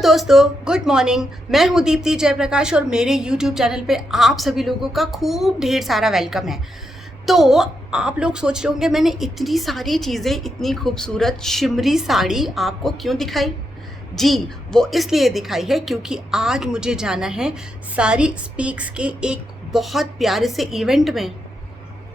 दोस्तों, good morning. मैं हूँ दीप्ति जयप्रकाश और मेरे YouTube चैनल पे आप सभी लोगों का खूब ढेर सारा वेलकम है। तो आप लोग सोच रहे होंगे मैंने इतनी सारी चीज़ें, इतनी खूबसूरत शिमरी साड़ी आपको क्यों दिखाई। जी, वो इसलिए दिखाई है क्योंकि आज मुझे जाना है सारी स्पीक्स के एक बहुत प्यारे से इवेंट में,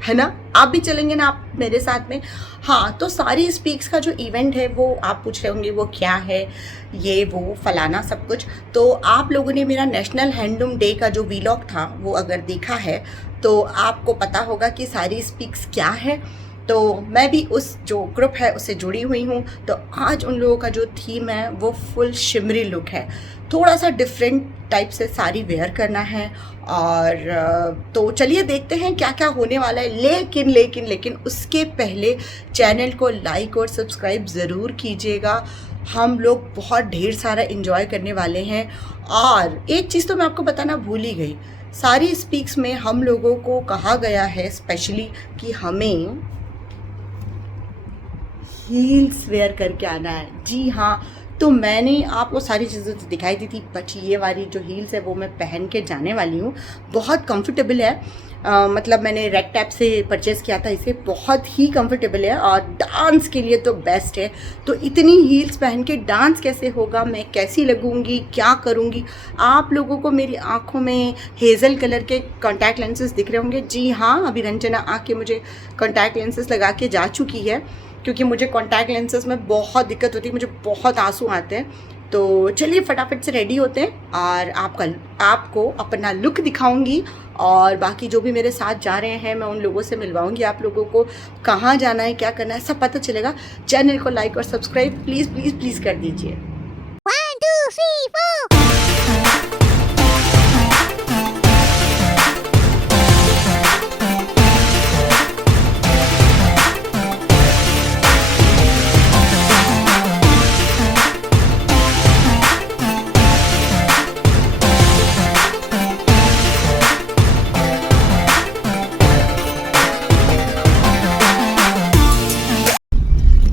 है ना। आप भी चलेंगे ना, आप मेरे साथ में। हाँ, तो सारी स्पीक्स का जो इवेंट है वो आप पूछ रहे होंगे वो क्या है, ये वो फलाना सब कुछ। तो आप लोगों ने मेरा नेशनल हैंडलूम डे का जो वीलॉग था वो अगर देखा है तो आपको पता होगा कि सारी स्पीक्स क्या है। तो मैं भी उस जो ग्रुप है उससे जुड़ी हुई हूँ। तो आज उन लोगों का जो थीम है वो फुल शिमरी लुक है, थोड़ा सा डिफरेंट टाइप से साड़ी वेयर करना है। और तो चलिए देखते हैं क्या क्या होने वाला है। लेकिन उसके पहले चैनल को लाइक और सब्सक्राइब ज़रूर कीजिएगा। हम लोग बहुत ढेर सारा एंजॉय करने वाले हैं। और एक चीज़ तो मैं आपको बताना भूल ही गई, सारी स्पीक्स में हम लोगों को कहा गया है स्पेशली कि हमें हील्स वेयर करके आना है। जी हाँ, तो मैंने आपको सारी चीज़ें तो दिखाई दी थी, बट ये वाली जो हील्स है वो मैं पहन के जाने वाली हूँ। बहुत कंफर्टेबल है, मतलब मैंने रेड टैप से परचेज़ किया था इसे, बहुत ही कंफर्टेबल है और डांस के लिए तो बेस्ट है। तो इतनी हील्स पहन के डांस कैसे होगा, मैं कैसी लगूंगी, क्या करूंगी। आप लोगों को मेरी आंखों में हेज़ल कलर के कॉन्टैक्ट लेंसेज दिख रहे होंगे। जी हाँ, अभी रंजना आके मुझे कॉन्टैक्ट लेंसेज लगा के जा चुकी है, क्योंकि मुझे कॉन्टैक्ट लेंसेज में बहुत दिक्कत होती है, मुझे बहुत आंसू आते हैं। तो चलिए फटाफट से रेडी होते हैं और आपको अपना लुक दिखाऊंगी। और बाकी जो भी मेरे साथ जा रहे हैं मैं उन लोगों से मिलवाऊंगी। आप लोगों को कहाँ जाना है, क्या करना है, सब पता चलेगा। चैनल को लाइक और सब्सक्राइब प्लीज़ प्लीज़ प्लीज़ कर दीजिए। 1 2 3 4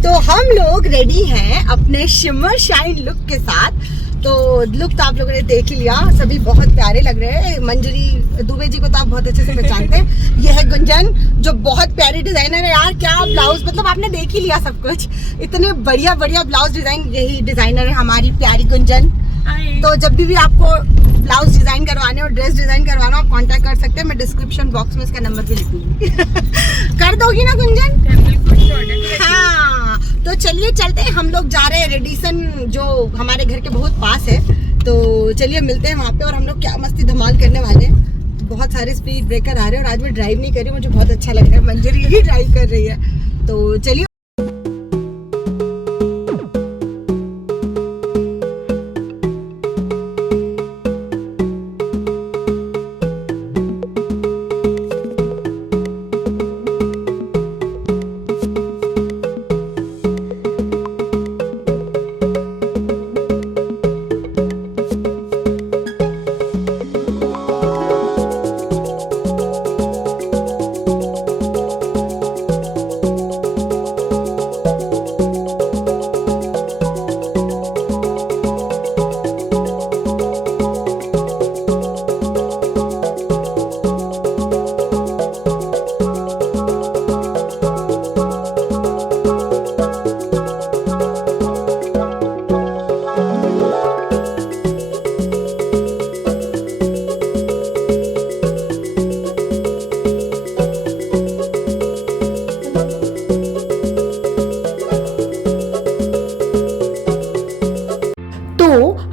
तो हम लोग रेडी हैं अपने शिमर शाइन लुक के साथ। तो लुक तो आप लोगों ने देख ही लिया, सभी बहुत प्यारे लग रहे हैं। मंजरी दुबे जी को तो आप बहुत अच्छे से पहचानते हैं। ये है गुंजन जो बहुत प्यारी डिजाइनर है यार। क्या ब्लाउज, मतलब आपने देख ही लिया सब कुछ, इतने बढ़िया बढ़िया ब्लाउज डिजाइन, यही डिजाइनर है हमारी प्यारी गुंजन। तो जब भी आपको ब्लाउज डिजाइन करवाने और ड्रेस डिजाइन करवाना आप कांटेक्ट कर सकते हैं। मैं डिस्क्रिप्शन बॉक्स में इसका नंबर भी लिख दूंगी। कर दोगी ना गुंजन? हाँ, तो चलिए चलते हैं। हम लोग जा रहे हैं रेडिसन, जो हमारे घर के बहुत पास है। तो चलिए मिलते हैं वहाँ पे और हम लोग क्या मस्ती धमाल करने वाले हैं। बहुत सारे स्पीड ब्रेकर आ रहे हैं और आज मैं ड्राइव नहीं कर रही हूँ, मुझे बहुत अच्छा लग रहा है। मंजरी ही ड्राइव कर रही है। तो चलिए।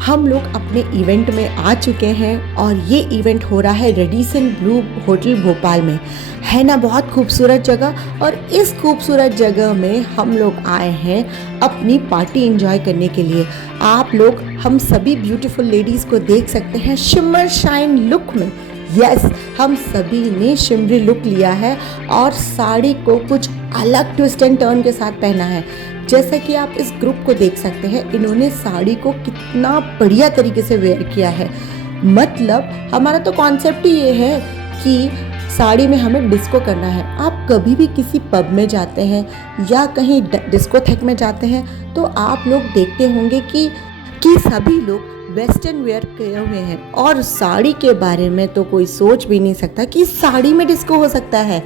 हम लोग अपने इवेंट में आ चुके हैं और ये इवेंट हो रहा है रेडिसन ब्लू होटल भोपाल में, है ना। बहुत खूबसूरत जगह, और इस खूबसूरत जगह में हम लोग आए हैं अपनी पार्टी एंजॉय करने के लिए। आप लोग हम सभी ब्यूटीफुल लेडीज़ को देख सकते हैं शिमर शाइन लुक में। यस, हम सभी ने शिमरी लुक लिया है और साड़ी को कुछ अलग ट्विस्ट एंड टर्न के साथ पहना है। जैसा कि आप इस ग्रुप को देख सकते हैं, इन्होंने साड़ी को कितना बढ़िया तरीके से वेयर किया है। मतलब हमारा तो कॉन्सेप्ट ही ये है कि साड़ी में हमें डिस्को करना है। आप कभी भी किसी पब में जाते हैं या कहीं डिस्कोथेक में जाते हैं तो आप लोग देखते होंगे कि कि सभी लोग वेस्टर्न वेयर किए हुए हैं और साड़ी के बारे में तो कोई सोच भी नहीं सकता कि साड़ी में डिस्को हो सकता है।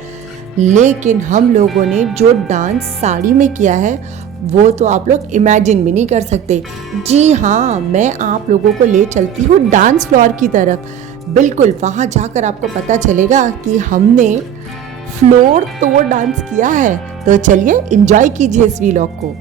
लेकिन हम लोगों ने जो डांस साड़ी में किया है वो तो आप लोग इमेजिन भी नहीं कर सकते। जी हाँ, मैं आप लोगों को ले चलती हूँ डांस फ्लोर की तरफ। बिल्कुल, वहाँ जाकर आपको पता चलेगा कि हमने फ्लोर तोड़ डांस किया है। तो चलिए एंजॉय कीजिए इस व्लॉग को।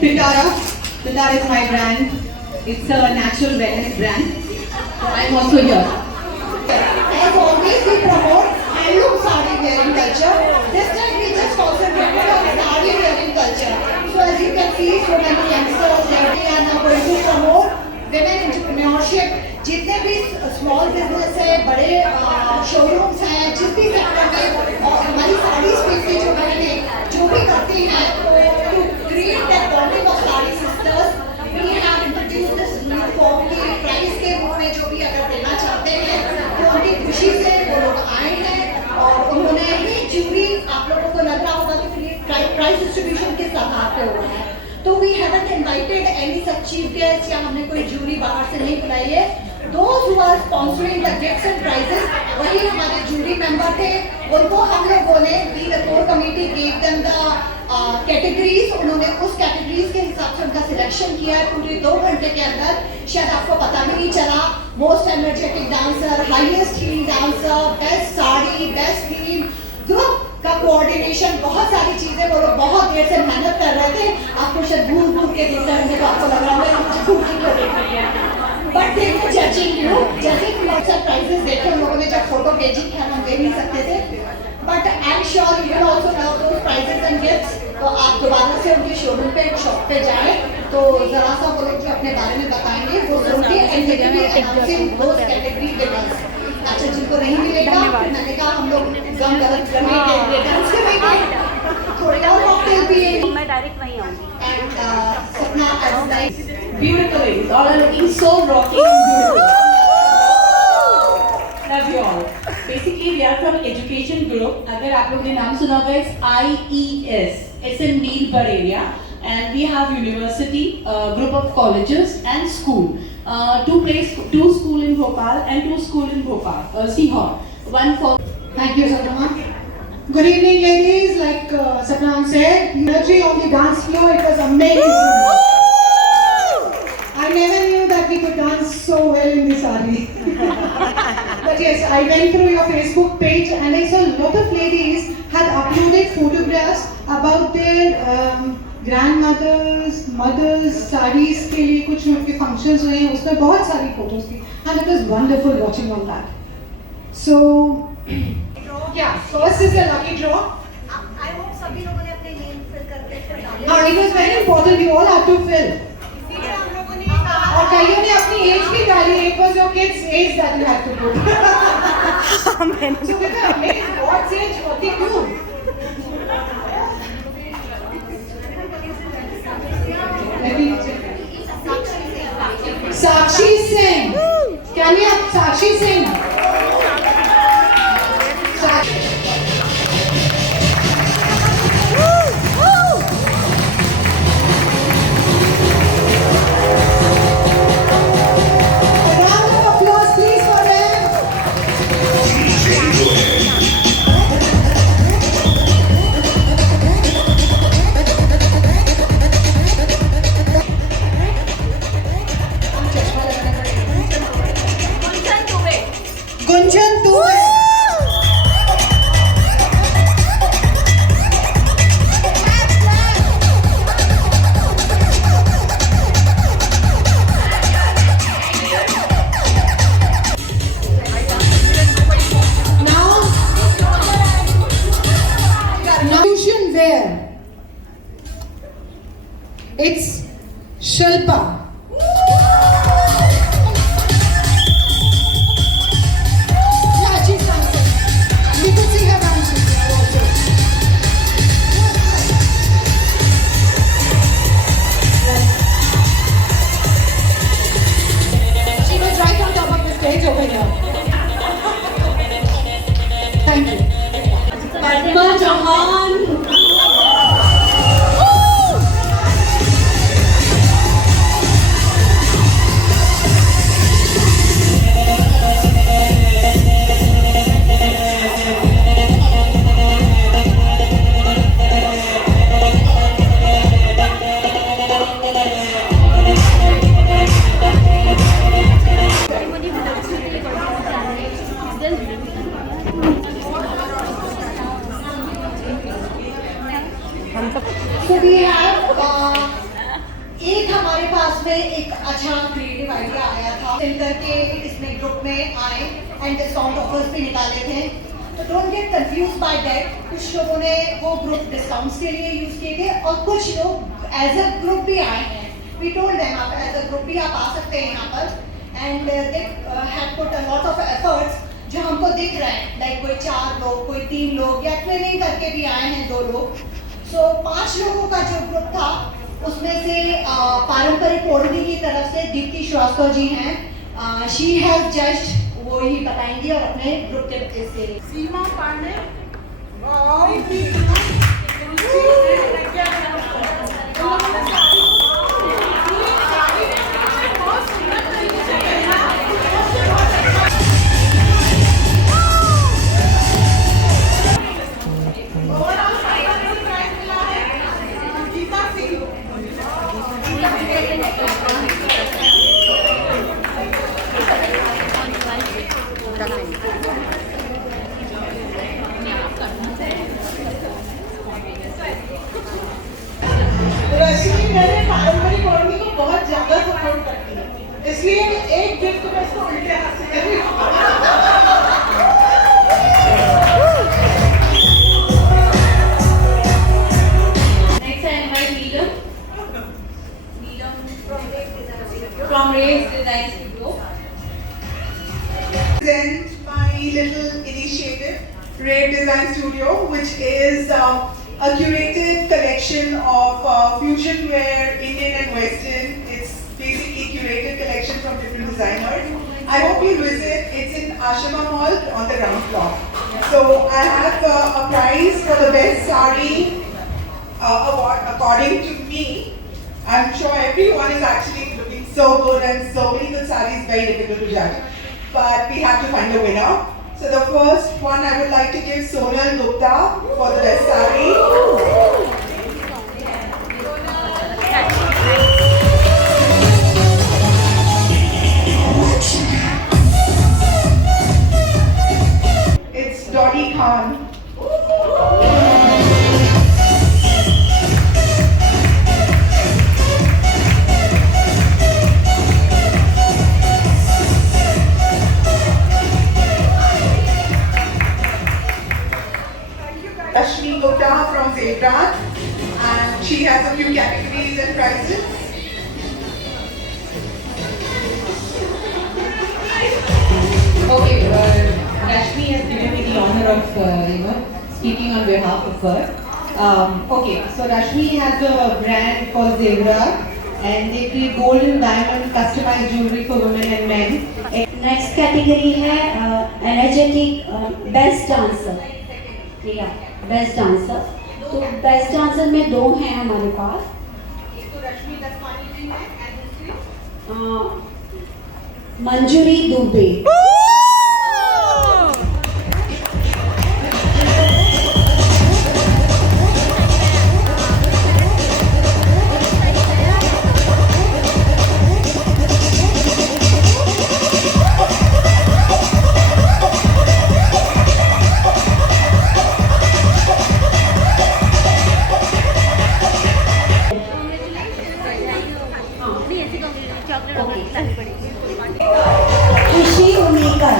Pindara. Pindara is my brand. It's a natural wellness brand. So I'm also here. As always, we promote handloom sari wearing culture. This time we just concentrated on sari wearing culture. So as you can see, so many youngsters here, we are now going to promote women entrepreneurship. जितने भी small business है, बड़े शोरूम्स हैं, जिस भी सेक्टर में, और हमारी साड़ी स्पेस की जो बहनें जो भी करती हैं, तो to create that bonding of sari sisters, we have introduced this new form की प्राइस के रूप में जो भी अगर देना चाहते हैं, तो उनकी खुशी से वो लोग आए हैं और उन्होंने ही ज्यूरी, आप लोगों को लग रहा होगा कि प्राइस डिस्ट्रीब्यूशन किस आधार पे हो रहा है, तो we haven't invited any such chief guest या हमने कोई ज्यूरी बाहर से नहीं बुलाई है. Those who are sponsoring the gifts and prizes, वही हमारे जूरी मेंबर थे. उनको हम लोगों ने दी the core committee gave them the categories. उन्होंने उस कैटेगरीज के हिसाब से उनका सिलेक्शन किया है पूरे 2 घंटे के अंदर. शायद आपको पता भी नहीं चला. Most energetic dancer, highest heel dancer, best sari, best theme, group का कोऑर्डिनेशन, बहुत सारी चीजें वो लोग बहुत देर से मेहनत कर रहे थे. आपको शायद भूल के देख रहे होंगे तो आपको लग रहा होगा कि मुझे भूल क्यों देख रही है. But they were judging you. जैसे कि बहुत सारे प्राइजेस देखे उन लोगों ने, जब फोटो भेजी खैर हम दे नहीं सकते थे, but I am sure you will also love those prizes and gifts. तो आप दोबारा से उनके शोरूम पे, शॉप पे जाएं तो जरा सा वो लोग जो अपने बारे में बताएंगे वो सुन के and they will be announcing those category winners. अच्छा, जिनको नहीं मिलेगा फिर मैंने कहा हम लोग गम गलत करने के लिए डांस करेंगे, थोड़े और कॉकटेल पिएंगे. मैं डायरेक्ट वहीं आऊंगी. And Sapna as like Beautiful ladies. All are looking so rocking and beautiful. Love you all. Basically, we are from Education Group. अगर आप लोगों ने नाम सुना होगा, it's IES. It's in Neelbur area. And we have university, group of colleges and school. Two school in Bhopal and 2 school in Bhopal, Sihor. One for. Thank you, Sapna. Good evening, ladies. Like Sapna said, energy on the dance floor, it was amazing. I never knew that we could dance so well in this sari. But yes, I went through your Facebook page and I saw a lot of ladies had uploaded photographs about their grandmothers, mothers, saris के लिए कुछ उनके functions हुए हैं, उसमें बहुत सारी photos थी, and it was wonderful watching all that. So, yeah, first is the lucky draw. I hope सभी लोगों ने अपने नेम फिल करके हाँ, it was very important. We all had to fill. और कईयों ने अपनी एज भी डाली. It was your kids' age that you had to put. So we were amazed. What's age 42? Let me check. Sakshi Singh. Can we have Sakshi Singh? Sakshi. Gunjan Dubey. Fusion wear. It's Shilpa. Yeah, she's dancing. We could see her dancing also. She was right on top of the stage over here. Thank you. Padma Chauhan. So we have एक हमारे पास में एक अच्छा creative idea आया था मिलकर के इसमें ग्रुप में आए एंड डिस्काउंट ऑफर्स भी निकाले थे। तो don't get confuse by that, कुछ लोगों ने वो ग्रुप डिस्काउंट्स के लिए यूज किए थे और कुछ लोग एज अ ग्रुप भी आए हैं। वी टोल्ड देम आप एज अ ग्रुप भी आप आ सकते हैं यहाँ पर and they have put a lot of efforts जो हमको दिख रहे हैं, लाइक कोई 4 लोग, कोई 3 लोग या ट्रेनिंग करके भी आए हैं 2 लोग। सो 5 लोगों का जो ग्रुप था उसमें से पारंपरिक ओढ़नी की तरफ से दीप्ति श्रीवास्तव जी हैं। शी हैज जज्ड, वो ही बताएंगी और अपने ग्रुप के बच्चे से सीमा पांडे रश्मि मेरे पारंपरिक ओढ़नी को बहुत ज्यादा सपोर्ट करती है, इसलिए मैं एक गिफ्ट में इसको उल्टे हाथ से कर रही हूँ। Next, I invite Neelam. From Rays Design Studio. Present my little initiative, Rave Design Studio, which is a curated collection of fusion wear, Indian and Western. It's basically curated collection from different designers. I hope you visit. It's in Ashama Mall on the ground floor. So I have a prize for the best sari award according to me. I'm sure everyone is actually looking so good and so many good saris, very difficult to judge. But we have to find a winner. So the first one I would like to give Sonal Gupta for the best sari. It's Dodi Khan. Rashmi Gupta from Zebrat, and she has a few categories and prizes. Okay, Rashmi has given me the honor of speaking on behalf of her. Okay, so Rashmi has a brand called Zebra, and they create gold and diamond customized jewelry for women and men. Next category है energetic best dancer, या best dancer. तो best dancer में 2 हैं हमारे पास। एक तो रश्मि दसवानी जी है एंड दूसरी मंजूरी दुबे। खुशी उम्मीकर।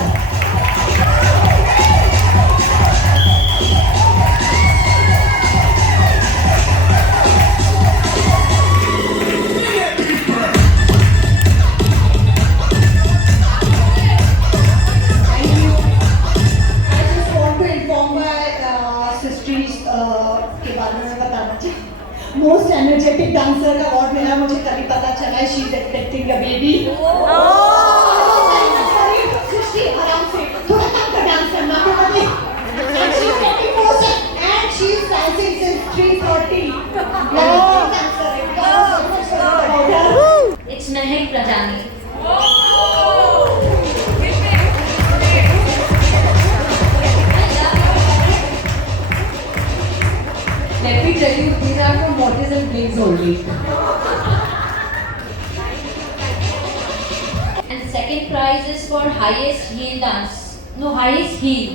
मोस्ट एनर्जेटिक डांसर का अवार्ड मिला मुझे, कभी पता चला she is expecting a baby. Srishti आराम से थोड़ा कम कर डांस करना तो बने। And she is getting posted and she is dancing since 3:30. Dancer है, so much about her. It's महक प्रजानी। Let me tell you, these are from Mortis and Plains only. And the second prize is for highest heel dance. No, highest heel.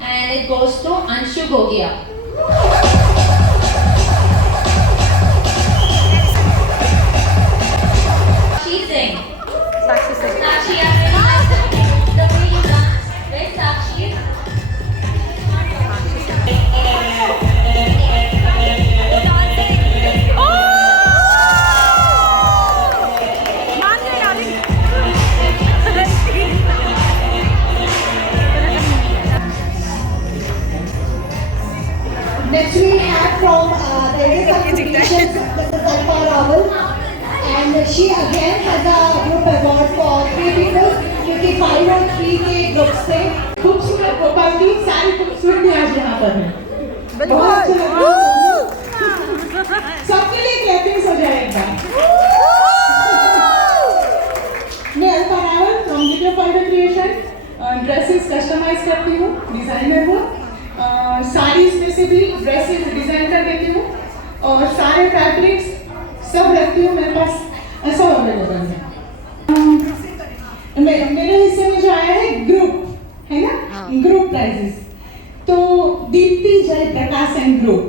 And it goes to Anshu Gogia. she again has a group award for 3 people क्योंकि 5 और 3 के ग्रुप्स थे. खूबसूरत गोपाल की सारी खूबसूरती आज यहाँ पर है. बहुत अच्छा लग रहा है. सबके लिए क्लैपिंग हो जाए एक बार. मैं अल्फा रावल फ्रॉम गिटर फाइबर क्रिएशन ड्रेसेस कस्टमाइज करती हूँ, डिजाइनर हूँ. साड़ीज में से भी ड्रेसेस डिजाइन कर देती हूँ और सारे फैब्रिक्स सब रखती हूँ मेरे पास. ऐसा अवेलेबल है. मेरे हिस्से में जो आया है ग्रुप है ना, ग्रुप प्राइजेस. तो दीप्ति जयप्रकाश एंड ग्रुप.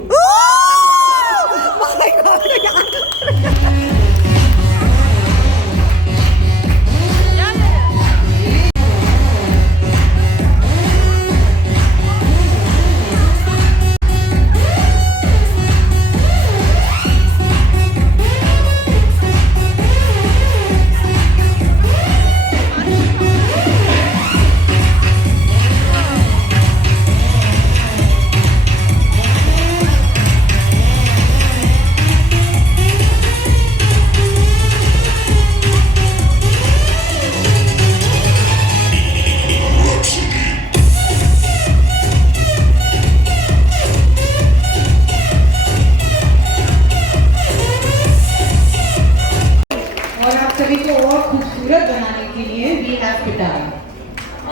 सभी को और खूबसूरत बनाने के लिए we have Pitara.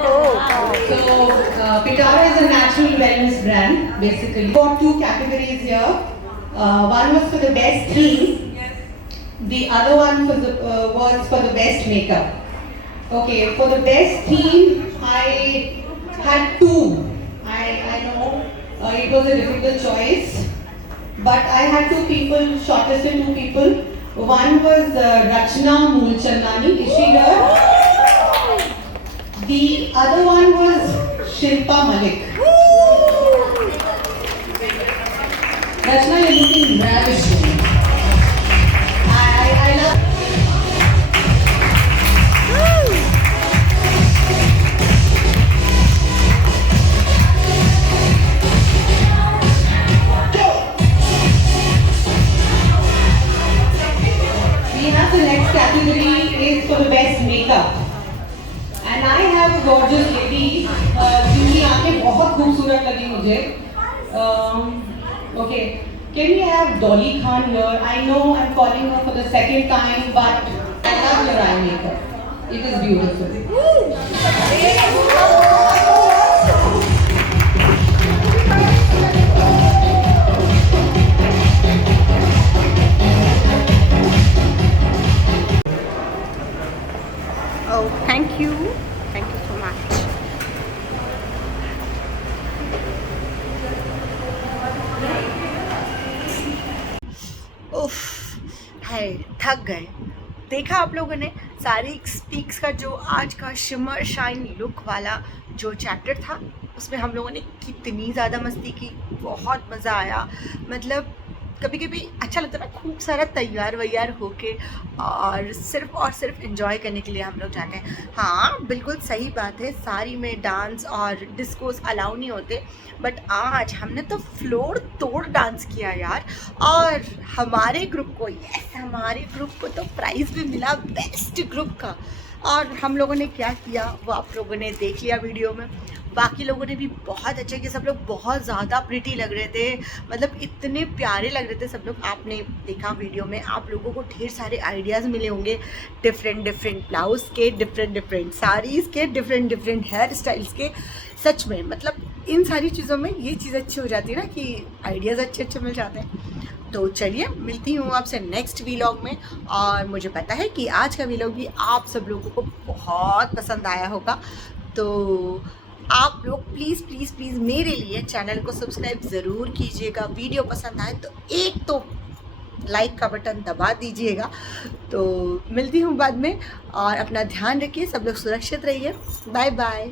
So Pitara is a natural wellness brand basically. Got 2 categories here. One was for the best theme. The other one was for the best makeup. Okay, for the best theme, I had 2. I know it was a difficult choice, but I had 2 people, shortlisted 2 people. One was Rachna Moolchandani, is she here? The other one was Shilpa Malik. Rachna, you're looking ravishing. I love. We have the next category is for the best makeup. And I have a gorgeous lady, जिनकी आंखें बहुत खूबसूरत लगी मुझे. Okay, can we have Dolly Khan here? I know I'm calling her for the second time, but I love your eye makeup. It is beautiful. Oh, thank you so much. उफ, है थक गए. देखा आप लोगों ने सारी स्पीक्स का जो आज का शिमर शाइन लुक वाला जो चैप्टर था, उसमें हम लोगों ने कितनी ज़्यादा मस्ती की, बहुत मज़ा आया. मतलब कभी कभी अच्छा लगता है ना, खूब सारा तैयार वैयार होके और सिर्फ एंजॉय करने के लिए हम लोग जाते हैं. हाँ बिल्कुल सही बात है, साड़ी में डांस और डिस्कोस अलाउ नहीं होते, बट आज हमने तो फ्लोर तोड़ डांस किया यार. और हमारे ग्रुप को तो प्राइज़ भी मिला बेस्ट ग्रुप का. और हम लोगों ने क्या किया वो आप लोगों ने देख लिया वीडियो में. बाकी लोगों ने भी बहुत अच्छा किया, सब लोग बहुत ज़्यादा प्रिटी लग रहे थे, मतलब इतने प्यारे लग रहे थे सब लोग. आपने देखा वीडियो में, आप लोगों को ढेर सारे आइडियाज़ मिले होंगे, डिफरेंट ब्लाउज़ के, डिफरेंट साड़ीज़ के, डिफरेंट हेयर स्टाइल्स के. सच में मतलब इन सारी चीज़ों में ये चीज़ अच्छी हो जाती है ना कि आइडियाज़ अच्छे मिल जाते हैं. तो चलिए मिलती हूँ आपसे नेक्स्ट वीलॉग में. और मुझे पता है कि आज का वीलॉग भी आप सब लोगों को बहुत पसंद आया होगा. तो आप लोग प्लीज़ मेरे लिए चैनल को सब्सक्राइब ज़रूर कीजिएगा. वीडियो पसंद आए तो एक तो लाइक का बटन दबा दीजिएगा. तो मिलती हूँ बाद में, और अपना ध्यान रखिए, सब लोग सुरक्षित रहिए. Bye bye.